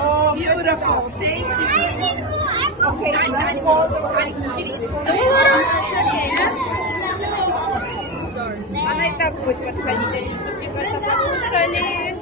Oh, beautiful. Thank you. Okay, let's go. Anay tagpod ka sa dito. Iba sa pusali.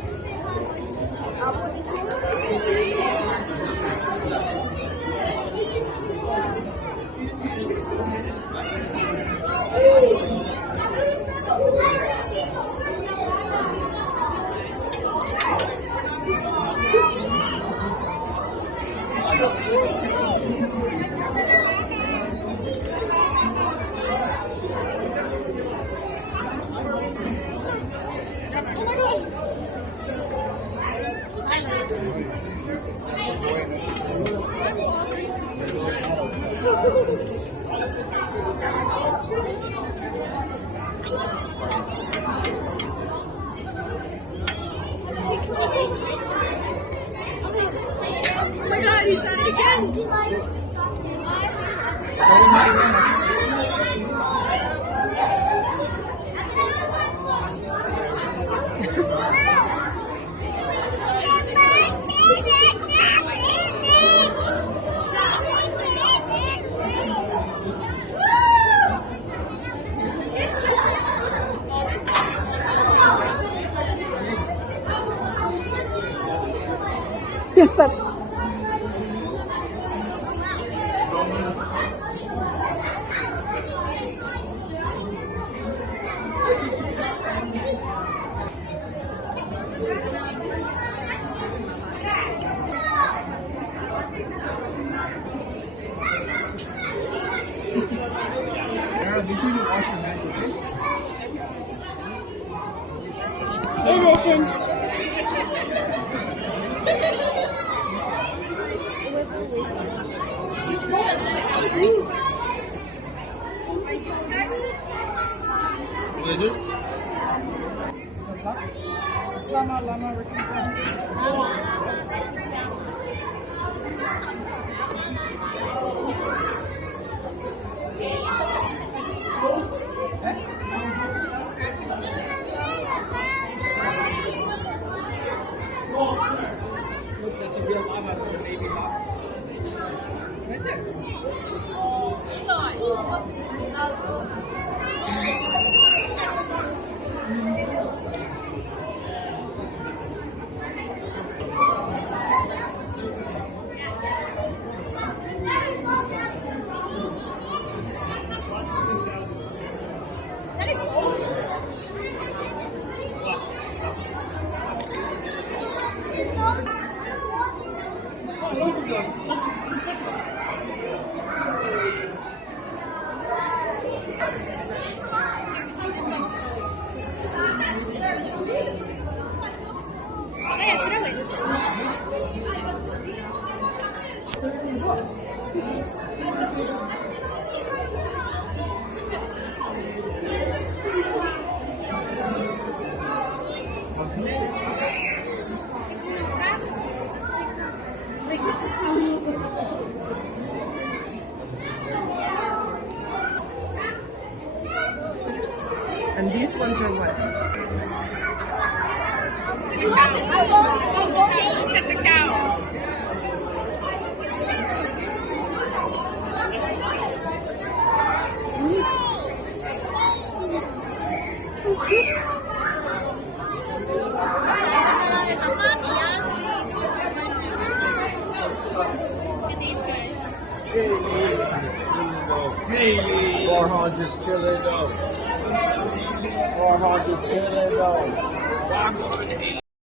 Oh my God, he's at it again. Yes, that's. Did you wash your hands, okay? It isn't. What is it? That's a real llama or a baby llama. Right there. And these ones are what? Get the cow. So cute. Hey, Warhol just chilling though. Warhol just chilling though.